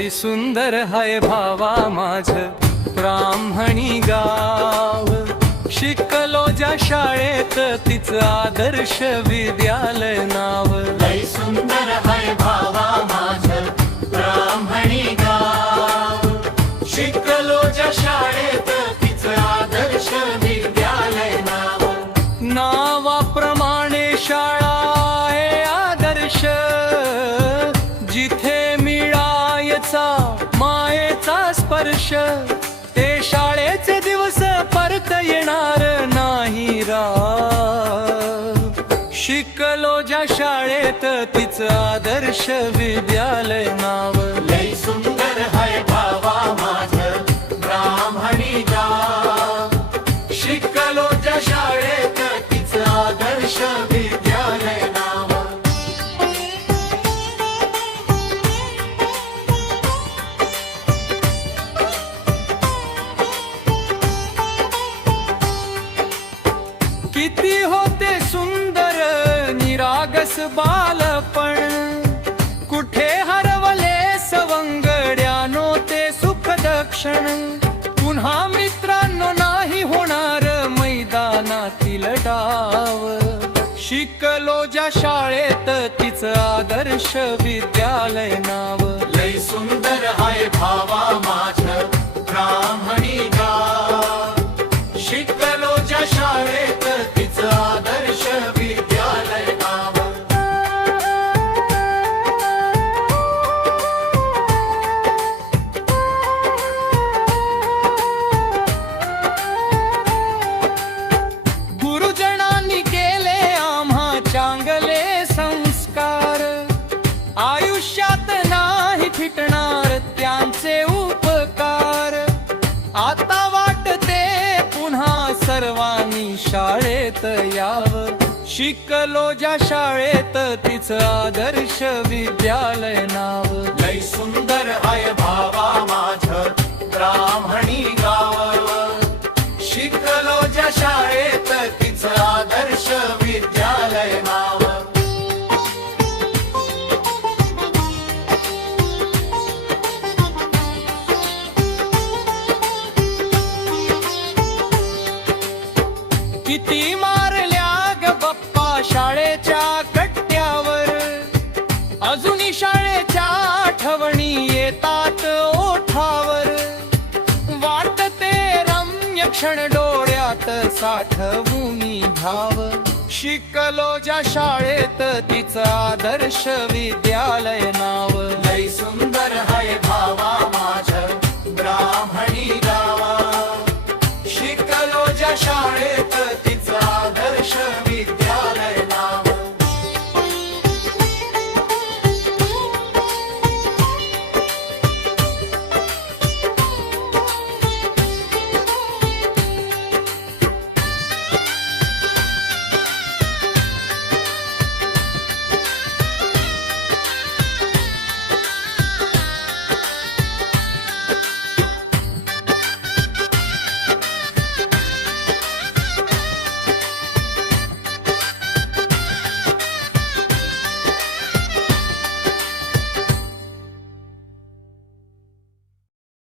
लय सुंदर हाय भावा माझ ब्राह्मणी गाव। शिकलो ज्या शाळेत तिचं आदर्श विद्यालय नाव। लय सुंदर हाय भावा माझ ब्राह्मणी गाव। शिकलो ज्या शाळेत तिचं आदर्श विद्यालय नाव। नावाप्रमाणे शाळा आहे आदर्श, जिथे मिळायचा मायेचा स्पर्श। ते शाळेचे दिवस परत येणार नाही रा। शिकलो ज्या शाळेत तिचं आदर्श विद्यालय नाव। लय सुंदर हाय भावा माझ ब्राह्मणी गाव। शिकलो ज्या शाळेत तिचं आदर्श विद्यालय नाव। किती होते सुंदर निरागस बालपण, कुठे हरवले सवंगड्यानो ते सुखद क्षण। पुन्हा मित्रांनो नाही होणार मैदानातील डाव। शिकलो ज्या शाळेत तिचं आदर्श विद्यालय नाव। लय सुंदर हाय भावा माझ ब्राह्मणी गाव। शिकलो ज्या शाळेत तिचं आदर्श विद्यालय नाव। गुरुजनांनी केले आम्हा चांगले संस्कार, आयुष्यात नाही फिटणार त्यांचे उपकार। आता वाटते पुन्हा सर्वांनी शाळेत यावं। शिकलो ज्या शाळेत तिचं आदर्श विद्यालय नाव। लय सुंदर हाय भावा माझ ब्राह्मणी गाव। शिकलो ज्या शाळेत तिचं आदर्श विद्यालय नाव। किती मारल्या ग बाप्पा शाळेच्या कट्ट्यावर, अजूनही शाळेच्या आठवणी येतात ओठावर। वाटते रम्य क्षण डोळ्यात साठवून भाव। शिकलो ज्या शाळेत तिचं आदर्श विद्यालय नाव। लय सुंदर हाय भावा